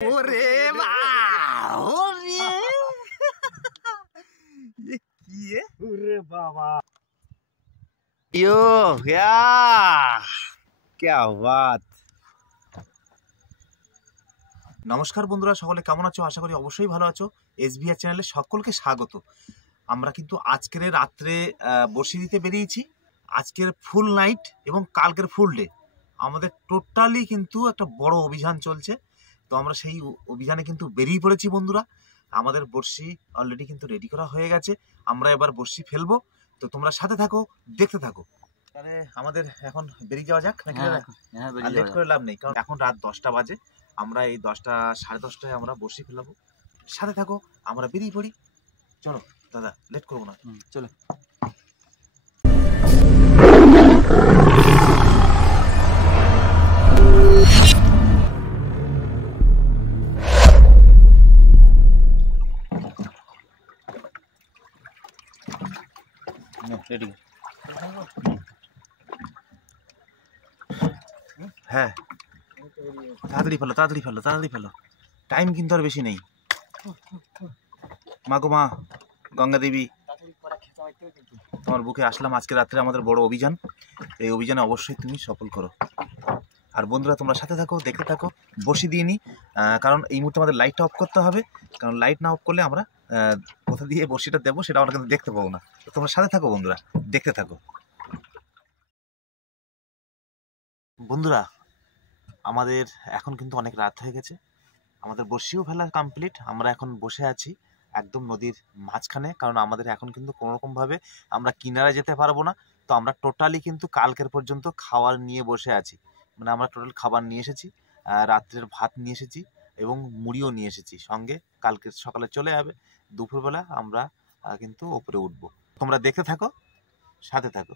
ওরে বাবা यो या क्या बात। নমস্কার বন্ধুরা, সকলে কেমন আছো? আশা করি অবশ্যই ভালো আছো। এসবিআর চ্যানেলে সকলকে স্বাগত। আমরা কিন্তু আজকের রাত্রে বসি দিতে বেরিয়েছি। আজকের ফুল নাইট এবং কালকের ফুল ডে আমাদের টোটালি কিন্তু একটা বড় অভিযান চলছে। তো আমরা সেই অভিযানে কিন্তু বেরিয়ে পড়েছি বন্ধুরা। আমাদের বড়শি অলরেডি কিন্তু রেডি করা হয়ে গেছে। আমরা এবার বড়শি ফেলবো। তো তোমরা সাথে থাকো, দেখতে থাকো। তাহলে আমাদের এখন বেরিয়ে যাওয়া যাক নাকি? আর লেট করে লাভ নেই, কারণ এখন রাত 10টা বাজে। আমরা এই 10টা সাড়ে 10টায় আমরা বড়শি ফেলাবো। সাথে থাকো, আমরা বেরিয়ে পড়ি। চলো দাদা, লেট করবো না, চলো। হ্যাঁ, তাড়াতাড়ি ফেলো, তাড়াতাড়ি ফেলো, তাড়াতাড়ি ফেলো। টাইম কিন্তু আর বেশি নেই। মা গো মা, গঙ্গা দেবী, তোমার বুকে আসলাম। আজকে রাত্রে আমাদের বড় অভিযান। এই অভিযানে অবশ্যই তুমি সফল করো। আর বন্ধুরা তোমরা সাথে থাকো, দেখতে থাকো। বসি দিয়ে নি, কারণ এই মুহূর্তে আমাদের লাইটটা অফ করতে হবে। কারণ লাইট না অফ করলে আমরা কোথা দিয়ে বসিটা দেবো সেটা আমরা কিন্তু দেখতে পাবো না। তোমরা সাথে থাকো বন্ধুরা, দেখতে থাকো। বন্ধুরা আমাদের এখন কিন্তু অনেক রাত হয়ে গেছে। আমাদের বড়শিও ফেলা কমপ্লিট। আমরা এখন বসে আছি একদম নদীর মাঝখানে, কারণ আমাদের এখন কিন্তু কোনোরকমভাবে আমরা কিনারে যেতে পারবো না। তো আমরা টোটালি কিন্তু কালকের পর্যন্ত খাবার নিয়ে বসে আছি। মানে আমরা টোটাল খাবার নিয়ে এসেছি, রাত্রের ভাত নিয়ে এসেছি এবং মুড়িও নিয়ে এসেছি সঙ্গে। কালকে সকালে চলে যাবে। দুপুরবেলা আমরা কিন্তু ওপরে উঠবো। তোমরা দেখতে থাকো, সাথে থাকো।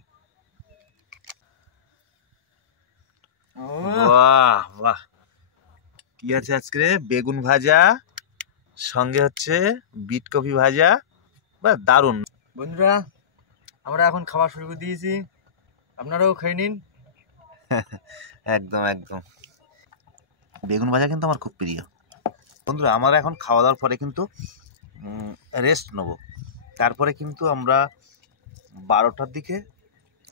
বাহ বাহ, কি আছে আজকে? বেগুন ভাজা, সঙ্গে হচ্ছে বিট কপি ভাজা। বাহ, দারুণ। বন্ধুরা আমরা এখন খাওয়া শুরু করে দিয়েছি, আপনারাও খেয়ে নিন। একদম একদম, বেগুন ভাজা কিন্তু আমার খুব প্রিয়। বন্ধুরা আমরা এখন খাওয়া দাওয়ার পরে কিন্তু রেস্ট নেব। তারপরে কিন্তু আমরা 12টার দিকে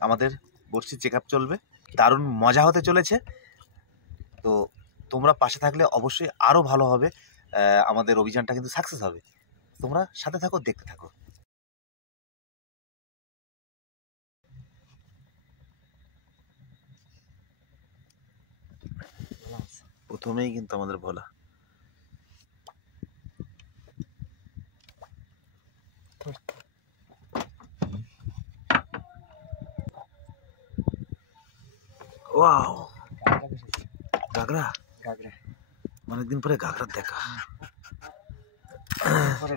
আমাদের বড়শি চেক আপ চলবে। দারুণ মজা হতে চলেছে। তো তোমরা পাশে থাকলে অবশ্যই আরও ভালো হবে। আমাদের অভিযানটা কিন্তু সাকসেস হবে। তোমরা সাথে থাকো, দেখতে থাকো। প্রথমেই কিন্তু আমাদের বলা ওয়াও, গাগরা। গাগরা, অনেকদিন পরে গাগরার দেখা।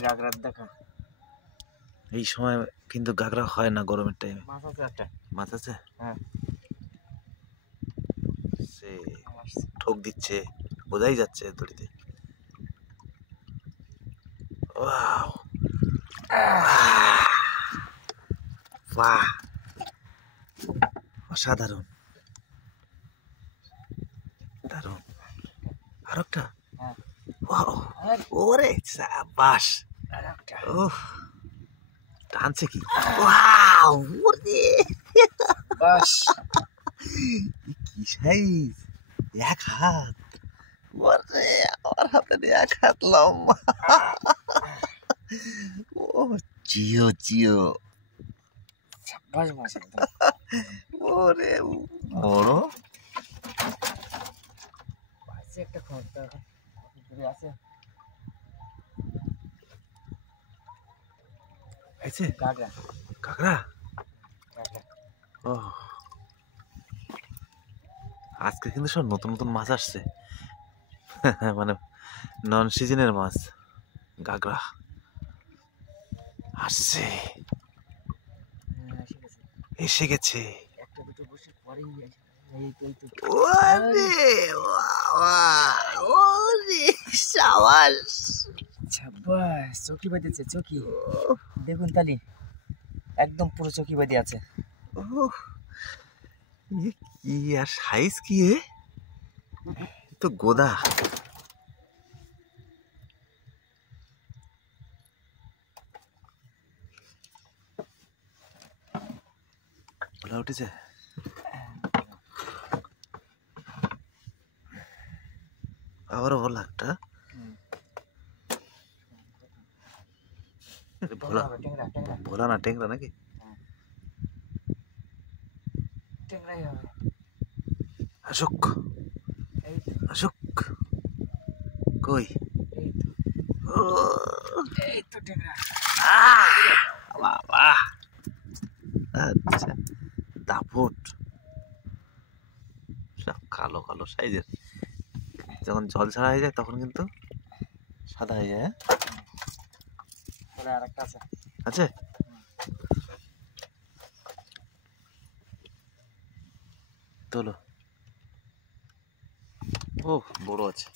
গাগরার দেখা। এই সময় কিন্তু গাগরা হয় না গরমের টাইমে। মাছ আছে একটা। মাছ আছে? হ্যাঁ, সে ঠোক দিচ্ছে, বোঝাই যাচ্ছে দড়িতে। ওয়াও, বাহ, অসাধারণ, দারুণ। আর একটা, ওরে সাবাস। ওহ, টানছে কি? ওয়াও, ওরে বাস কি সাইজ! এক হাত। ওরে, আমার হাতে এক হাত লম্বা। ও জিও জিও, বাস মাছ একদম। ওরে বড়। আছে একটা খড়টা আছে। আছে গাগরা, কাকড়া। গাগরা। ও, আজকে কিন্তু সব নতুন নতুন মাছ আসছে। মানে নন সিজনের মাছ। গাগরা আসছে, এসে গেছে। একটা দুটো বসে পরেই এই তো ওরে বাবা, ওরে সাবাস। ছাব্বাস, চকি বেঁধেছে চকি। দেখুন তালি, একদম পুরো চকি বেঁধে আছে। কি আর সাইজ কি! তো গোদা ভোলা উঠেছে। আবারও ভোলা একটা। ভোলা ভোলা না টেংরা নাকি? টেংরাই হবে। আসুক এই তো, আসুক। কই? এই তো, এই তো টেংরা। বাবা, আচ্ছা দাপুট সব কালো কালো সাইজের। যখন জল ছাড়া হয়ে যায় তখন কিন্তু সাদা হয়ে যায়। আর একটা আছে। আছে তোলো। ও বড় আছে।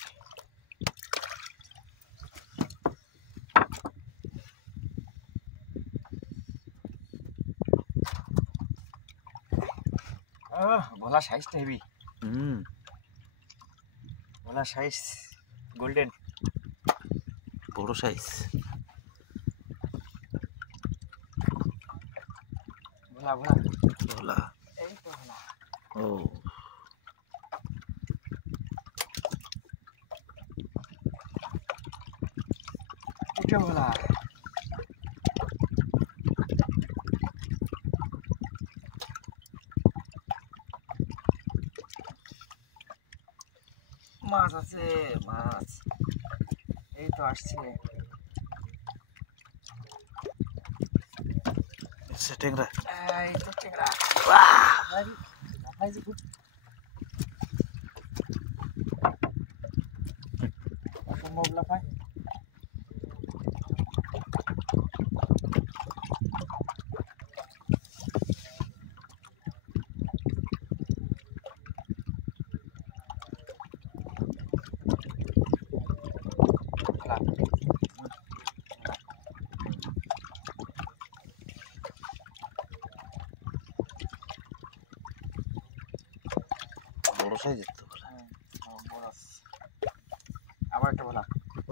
ভোলা সাইজটা হেভি। হুম, ভোলা সাইজ গোল্ডেন। বড় সাইজ। ভোলা ভোলা, ভোলা। এই তো ভোলা। ও এটা ভোলা। মাছ আছে, মাছ এই তো আসছে। টেংরা। এই তো টেংরা। লাফাই যে খুব অসম্ভব লাফায়। বড় সাইজের তো। আবার একটা ভোলা।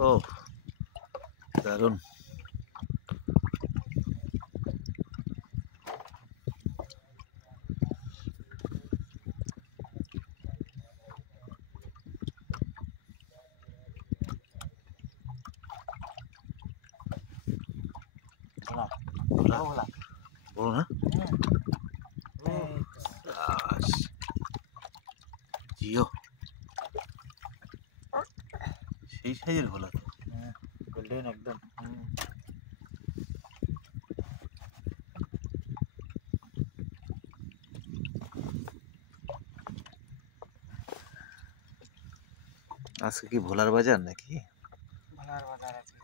ও দারুণ। ভোলা ভোলা ভোলা। বড় না? এই তো। আস, জিও সেই সাইজের ভোলা তো। গোল্ডেন একদম। আজকে কি ভোলার বাজার নাকি? ভোলার বাজার আছে।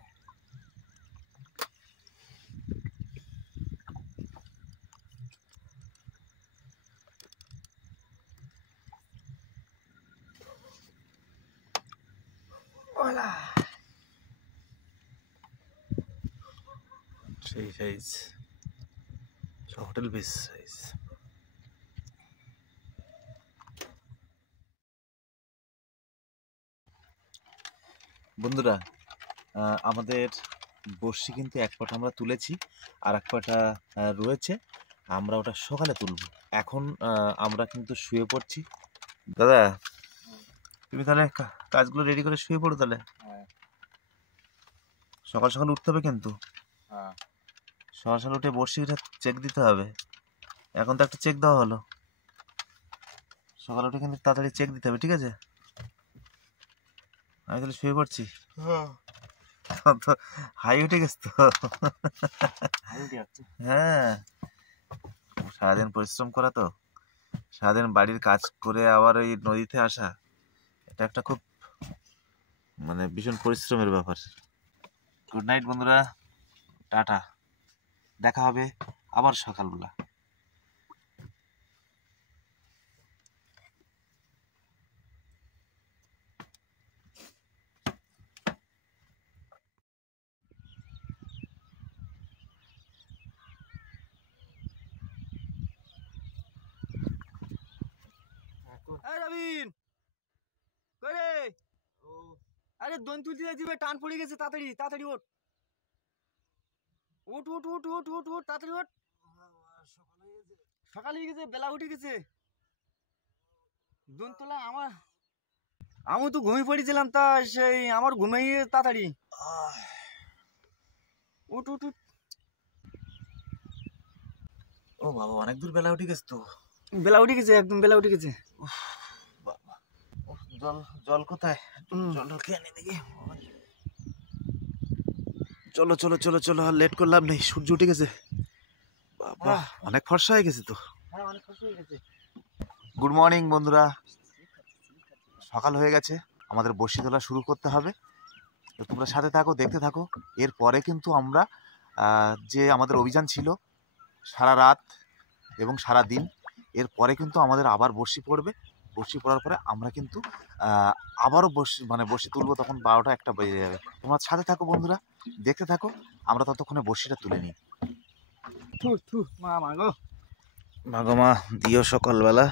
ভোলা সেই সাইজ, হোটেল বেস সাইজ। বন্ধুরা, আমাদের বড়শি কিন্তু এক পাটা আমরা তুলেছি, আর এক পাটা রয়েছে। আমরা ওটা সকালে তুলবো। এখন আমরা কিন্তু শুয়ে পড়ছি। দাদা, তুমি তাহলে কাজগুলো রেডি করে শুয়ে পড়ো তাহলে। সকাল সকাল উঠতে হবে কিন্তু। সকাল সকাল উঠে বড়শিটা চেক দিতে হবে। এখন তো একটা চেক দেওয়া হলো, সকাল উঠে কিন্তু তাড়াতাড়ি চেক দিতে হবে, ঠিক আছে? আমি তাহলে শুয়ে পড়ছি। হাই উঠে গেছে তো। হ্যাঁ, সারাদিন পরিশ্রম করা তো, সারাদিন বাড়ির কাজ করে আবার ওই নদীতে আসা, এটা একটা খুব মানে ভীষণ পরিশ্রমের ব্যাপার। গুড নাইট বন্ধুরা, টাটা, দেখা হবে আবার সকালবেলা। রবিন কই রে? আরে দন তুলতে যাচ্ছি, টান পড়ে গেছে। তাড়াতাড়ি তাড়াতাড়ি ওঠ ওঠ ওঠ ওঠ ওঠ ওঠ ওঠ তাড়াতাড়ি ওঠ। সকালে গেছে, বেলা উঠে গেছে। দোনতলা আমি তো ঘুমিয়ে পড়েছিলাম, তা সেই আমার ঘুমিয়ে তাড়াতাড়ি উঠ উঠ উঠ। ও বাবা, অনেক দূর বেলা উঠে গেছে তো। বেলা উঠে গেছে, একদম বেলা উঠে গেছে। বাবা, জল জল কোথায়? জল খেয়ে নে দেখি। চলো চলো চলো চলো, আর লেট করলাম নেই, সূর্য উঠে গেছে। বাবা, অনেক ফর্সা হয়ে গেছে তো। হ্যাঁ, অনেক খুশি হয়ে গেছে। গুড মর্নিং বন্ধুরা, সকাল হয়ে গেছে, আমাদের বড়শি তোলা শুরু করতে হবে। তো তোমরা সাথে থাকো, দেখতে থাকো। এরপরে কিন্তু আমরা যে আমাদের অভিযান ছিল সারা রাত এবং সারা দিন, এরপরে কিন্তু আমাদের আবার বড়শি পড়বে। বড়শি পড়ার পরে আমরা কিন্তু আবারও বড়শি তুলবো, তখন 12টা 1টা বেজে যাবে। তোমরা সাথে থাকো বন্ধুরা, দেখতে থাকো, আমরা ততক্ষণে বড়শিটা তুলে নিই। মাগো মা, দিও সকালবেলা,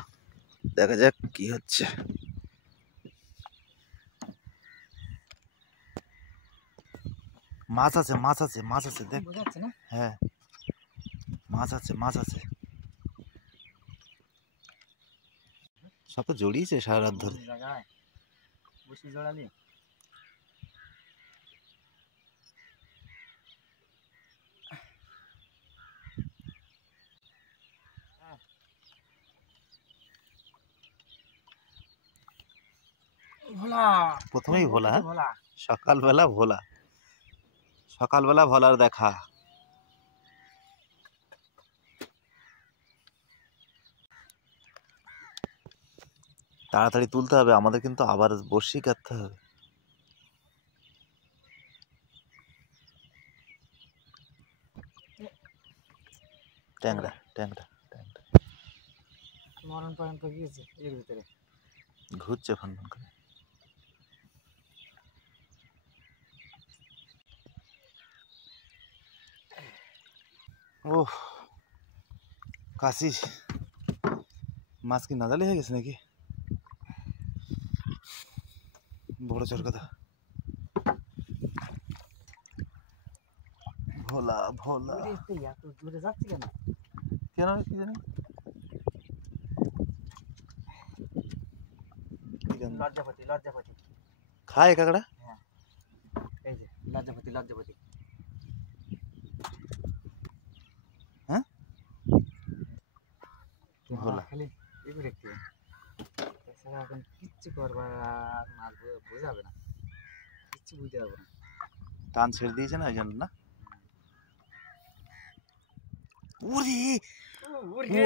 দেখা যাক কি হচ্ছে। মাছ আছে, মাছ আছে, মাছ আছে, দেখ। হ্যাঁ, মাছ আছে, মাছ আছে, সব তো জড়িয়েছে সারা রাত ধরে। প্রথমেই ভোলা, সকালবেলা ভোলা, সকালবেলা ভোলার দেখা। তাড়াতাড়ি তুলতে হবে, আমাদের কিন্তু আবার বড়শি কাটতে হবে। ট্যাংরা ট্যাংরা ট্যাংরা মরণ পর্যন্ত গিয়েছে এর ভিতরে, ঘুরছে ফন ফন করে। ও কাশি, মাছ কি নাদালি হয়ে গেছে নাকি? বড় চরকাদা, ভোলা ভোলা। এত দূরে যাচ্ছে কেন? কেন কি জানি, লজ্জাপতি লজ্জাপতি খায় কাকড়া। হ্যাঁ, এই যে লজ্জাপতি লজ্জাপতি। হ্যাঁ, ভোলা খালি এগুলো দেখতে, তাছাড়া এখন কিচ্ছু করবার আর মাছ বোঝাবে না, কিচ্ছু বুঝতে পারবো না। টান ছেড়ে দিয়েছে না, ওই জন্য না। ওরে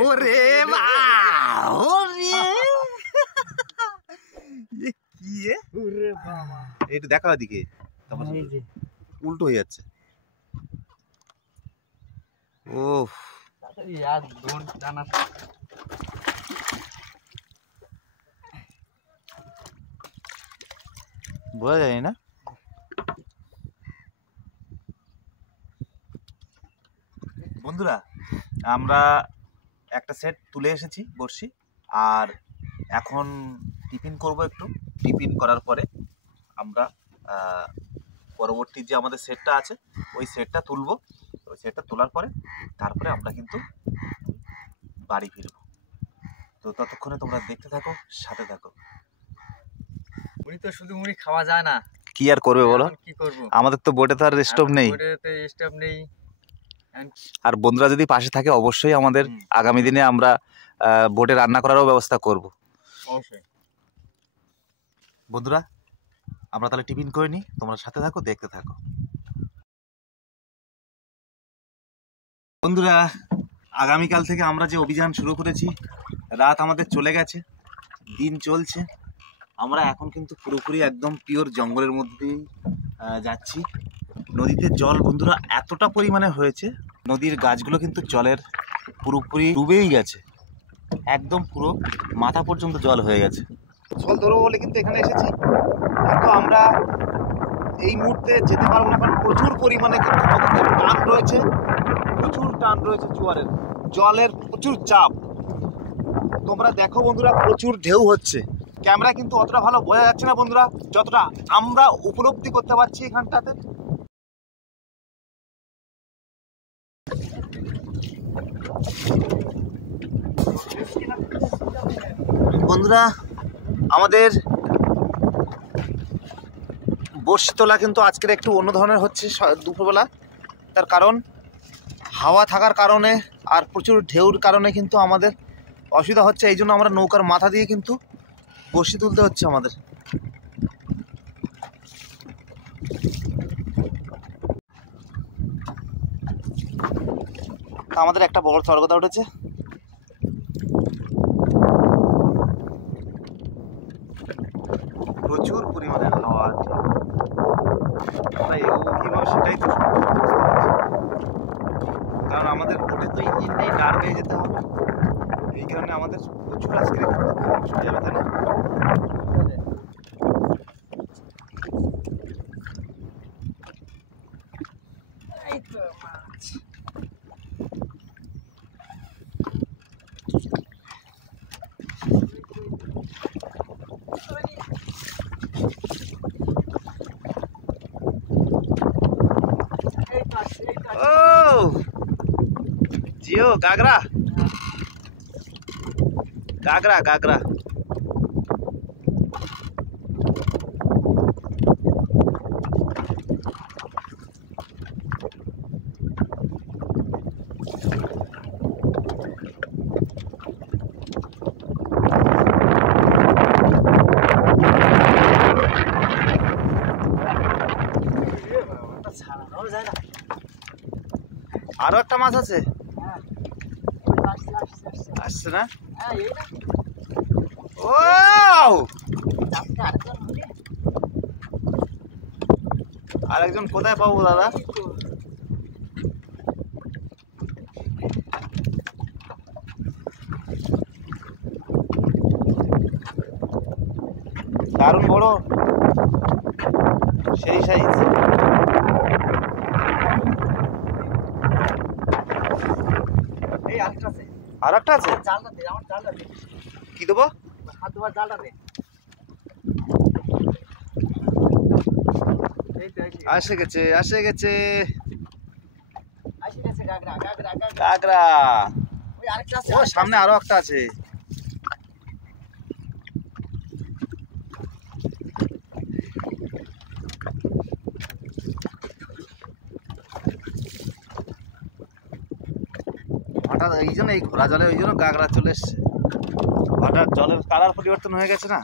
ওরে এটা দেখা দিকে, উল্টো হয়ে যাচ্ছে। ও বোঝা যায় না। বন্ধুরা, আমরা একটা সেট তুলে এসেছি বড়শি, আর এখন টিফিন করব। একটু টিফিন করার পরে আমরা পরবর্তী যে আমাদের সেটটা আছে ওই সেটটা তুলব। ওই সেটটা তোলার পরে তারপরে আমরা কিন্তু বাড়ি ফিরব। তো ততক্ষণে তোমরা দেখতে থাকো, সাথে থাকো। মুড়ি তো শুধু মুড়ি খাওয়া যায় না, কি আর করবে বলো, কি করব? আমাদের তো বোটে তো আর স্টোভ নেই। স্টোভ নেই। আর বন্ধুরা যদি পাশে থাকে, অবশ্যই আমাদের আগামী দিনে আমরা বোটে রান্না করারও ব্যবস্থা করব অবশ্যই। বন্ধুরা, আমরা তাহলে টিফিন করে নিই, তোমরা সাথে থাকো, দেখতে থাকো। বন্ধুরা, আগামীকাল থেকে আমরা যে অভিযান শুরু করেছি, রাত আমাদের চলে গেছে, দিন চলছে। আমরা এখন কিন্তু পুরোপুরি একদম পিওর জঙ্গলের মধ্যেই যাচ্ছি। নদীতে জল বন্ধুরা এতটা পরিমাণে হয়েছে, নদীর গাছগুলো কিন্তু জলের পুরোপুরি ডুবেই গেছে, একদম পুরো মাথা পর্যন্ত জল হয়ে গেছে। জল ধরবো বলে কিন্তু এখানে এসেছি, কিন্তু আমরা এই মুহূর্তে যেতে পারবো না, কারণ প্রচুর পরিমাণে কিন্তু নদীতে টান রয়েছে, প্রচুর টান রয়েছে, জোয়ারের জলের প্রচুর চাপ। তোমরা দেখো বন্ধুরা, প্রচুর ঢেউ হচ্ছে। ক্যামেরা কিন্তু অতটা ভালো বোঝা যাচ্ছে না বন্ধুরা, যতটা আমরা উপলব্ধি করতে পারছি এখানটাতে। বন্ধুরা, আমাদের বড়শি তোলা কিন্তু আজকের একটু অন্য ধরনের হচ্ছে দুপুরবেলা। তার কারণ হাওয়া থাকার কারণে আর প্রচুর ঢেউর কারণে কিন্তু আমাদের অসুবিধা হচ্ছে। এই জন্য আমরা নৌকার মাথা দিয়ে কিন্তু বড়শি তুলতে হচ্ছে আমাদের। আমাদের একটা বড় স্বর্গদা উঠেছে। প্রচুর পরিমাণে হাওয়া, কিভাবে সেটাই তো কারণ আমাদের বোটে তো ইঞ্জিন নেই, ডার পেয়ে যেতে হবে। এই কারণে আমাদের প্রচুর আজকে ছুটে যাবে, তাই না? जियो गागरा गागरा गागरा আরো একটা মাছ আছে, আসছে না? ও আরেকজন কোথায় পাবো দাদা? দারুণ বড়, সেই সাইজ। আর একটা আছে, কি দেবো? আসে গেছে আসে গেছে কাকড়া। ও সামনে আরো একটা আছে। হঠাৎ এই জন্য এই ঘোড়া জলে ওই জন্য কাঁকড়া চলে এসছে। হঠাৎ জলের কালার পরিবর্তন হয়ে গেছে না।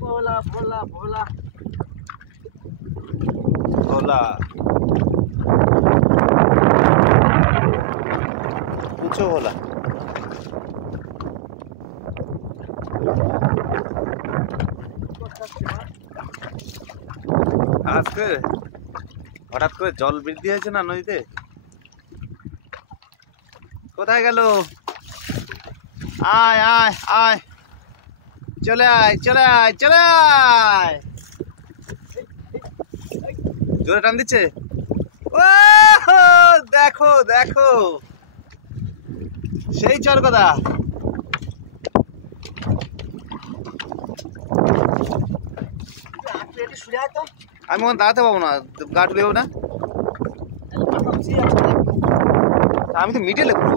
ভোলা ভোলা ভোলা ভোলা পুছো ভোলা। আজকে হঠাৎ করে জল বৃদ্ধি হয়েছে না নদীতে। কোথায় গেল? আয় আয় আয়, চলে আয় চলে আয় চলে আয়। জোরে টান দিচ্ছে। ও দেখো দেখো, সেই চরকদা। আমি ওখানে দাঁড়াতে পাবো না, গা টুলে যাবো না। আমি তো মিডলে পুরো।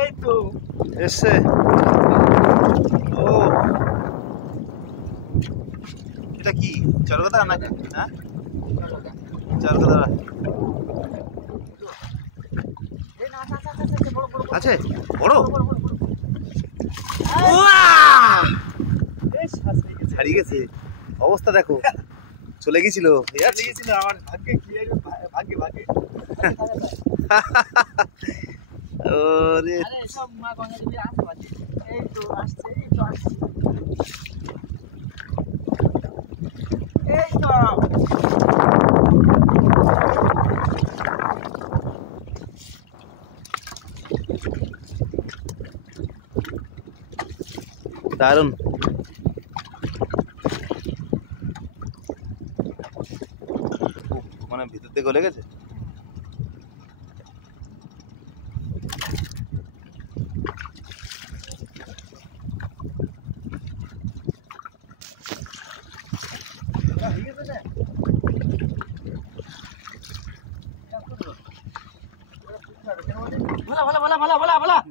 এই তো এসছে। ও এটা কি চরকদা নাকি? হ্যাঁ চরকদা আছে বড়। ছাড়িয়ে গেছে, অবস্থা দেখো, চলে গেছিল। আমার ভাগ্যে কি ভাগ্যে ভাগ্যে। ওরে এই তো আসছে এই তো আসছে এই তো। দারুণ। মানে ভিতর দিয়ে গলে গেছে।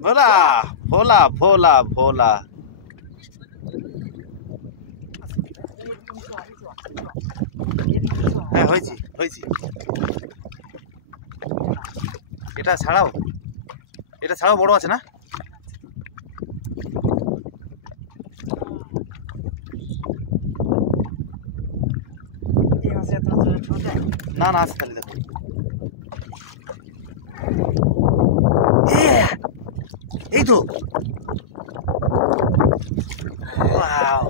ভোলা ভোলা ভোলা ভোলা হ্যাঁ হয়েছি হয়েছি। এটা ছাড়াও বড় আছে না? না না আছে তাহলে দেখো। এই তো ওয়াও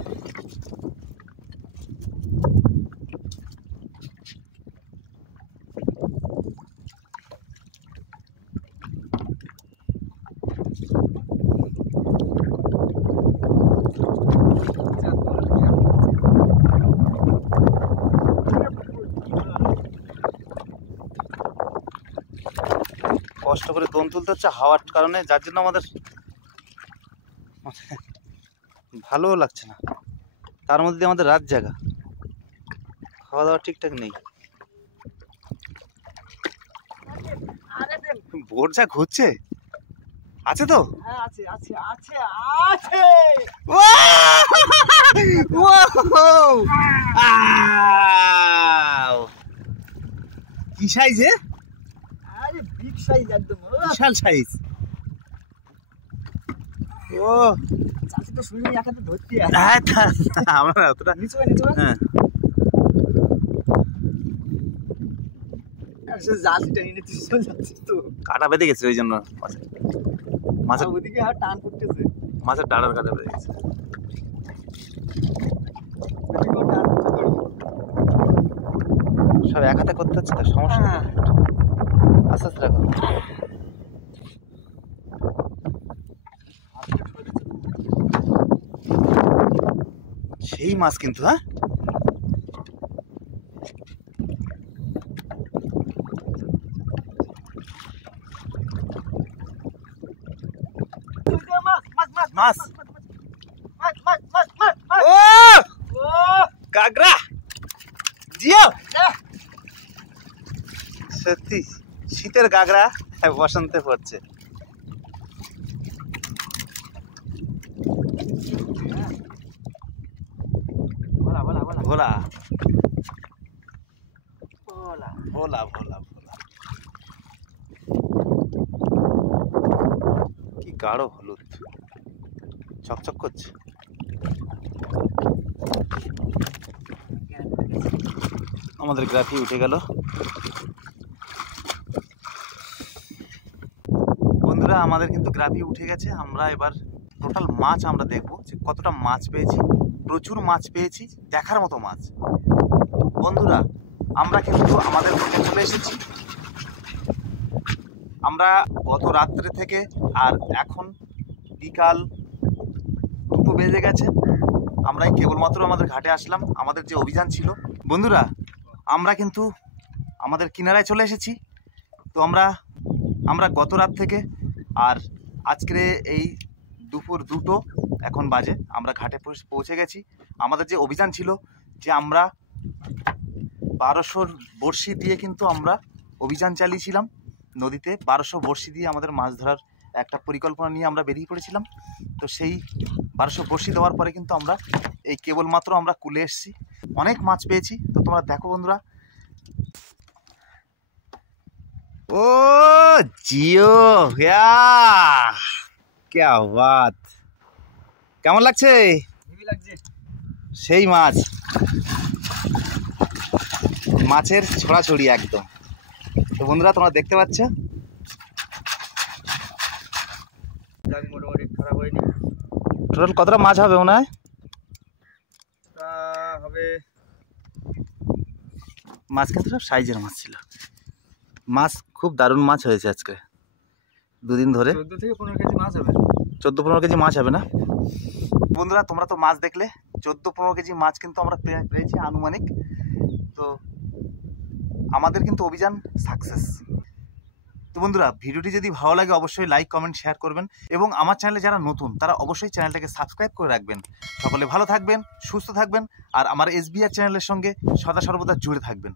কষ্ট করে দোন তুলতে হচ্ছে হাওয়ার কারণে, যার জন্য আমাদের ভালোও লাগছে না। তার মধ্যে আমাদের রাত জাগা, খাওয়া দাওয়া ঠিকঠাক নেই। বোট যা ঘুরছে আছে তো। কি সাইজ? আরে বিগ সাইজ একদম, বিশাল সাইজ। ও চাচি তো শুনি একাতে ধরতে আছে। আমরা অতটা নিচে হ্যাঁ জালটা এনে তুই চলে যাচ্ছিস তো। কাটা বেঁধে গেছে ওই জন্য মাছের ওদিকে আর টান করতেছে, মাছের ডাড়ার কাটা বেঁধে গেছে। সব এক হাতে করতে হচ্ছে তো, সমস্যা নেই। আস্তে আস্তে রাখো। সেই মাছ কিন্তু, হ্যাঁ মাছ ও কাকড়া জিও। সত্যি শীতের কাকড়া বসন্তে পড়ছে। ভোলা ভোলা ভোলা ভোলা কি গাঢ় হলুদ, চকচক করছে। আমাদের গ্রাফি উঠে গেল। বন্ধুরা আমাদের কিন্তু গ্রাফি উঠে গেছে। আমরা এবার টোটাল মাছ আমরা দেখবো যে কতটা মাছ পেয়েছি। প্রচুর মাছ পেয়েছি, দেখার মতো মাছ। বন্ধুরা আমরা কিন্তু আমাদের ঘাটে চলে এসেছি। আমরা গত রাত্রে থেকে আর এখন বিকাল 2 বেজে গেছে, আমরা কেবলমাত্র আমাদের ঘাটে আসলাম। আমাদের যে অভিযান ছিল বন্ধুরা, আমরা কিন্তু আমাদের কিনারায় চলে এসেছি। তো আমরা গত রাত থেকে আর আজকে এই দুপুর 2টো এখন বাজে আমরা ঘাটে পৌঁছে গেছি। আমাদের যে অভিযান ছিল যে আমরা 1200 বড়শি দিয়ে কিন্তু আমরা অভিযান চালিয়েছিলাম নদীতে। 1200 বড়শি দিয়ে আমাদের মাছ ধরার একটা পরিকল্পনা নিয়ে আমরা বেরিয়ে পড়েছিলাম। তো সেই 1200 বড়শি দেওয়ার পরে কিন্তু আমরা এই কেবলমাত্র আমরা কুলে এসেছি। অনেক মাছ পেয়েছি। তো তোমরা দেখো বন্ধুরা। ও জিও क्या बात, কেমন লাগছে? সেই মাছ, মাছের ছড়াছড়ি একদম। তো বন্ধুরা তোমরা দেখতে পাচ্ছ মোটামুটি খারাপ হয়নি। টোটাল কতটা মাছ হবে মনে হয়? হবে মাছ কিন্তু সব সাইজের মাছ ছিল। মাছ খুব দারুণ মাছ হয়েছে আজকে 2 দিন ধরে। 14 থেকে 15 কেজি মাছ হবে। 14-15 কেজি মাছ হবে না বন্ধুরা? তোমরা তো মাছ দেখলে 14-15 কেজি মাছ কিন্তু আমরা পেয়েছি আনুমানিক। তো আমাদের কিন্তু অভিযান সাকসেস। তো বন্ধুরা, ভিডিওটি যদি ভালো লাগে অবশ্যই লাইক কমেন্ট শেয়ার করবেন, এবং আমার চ্যানেলে যারা নতুন তারা অবশ্যই চ্যানেলটাকে সাবস্ক্রাইব করে রাখবেন। সকলে ভালো থাকবেন, সুস্থ থাকবেন, আর আমার SBR চ্যানেলের সঙ্গে সদা সর্বদা জুড়ে থাকবেন।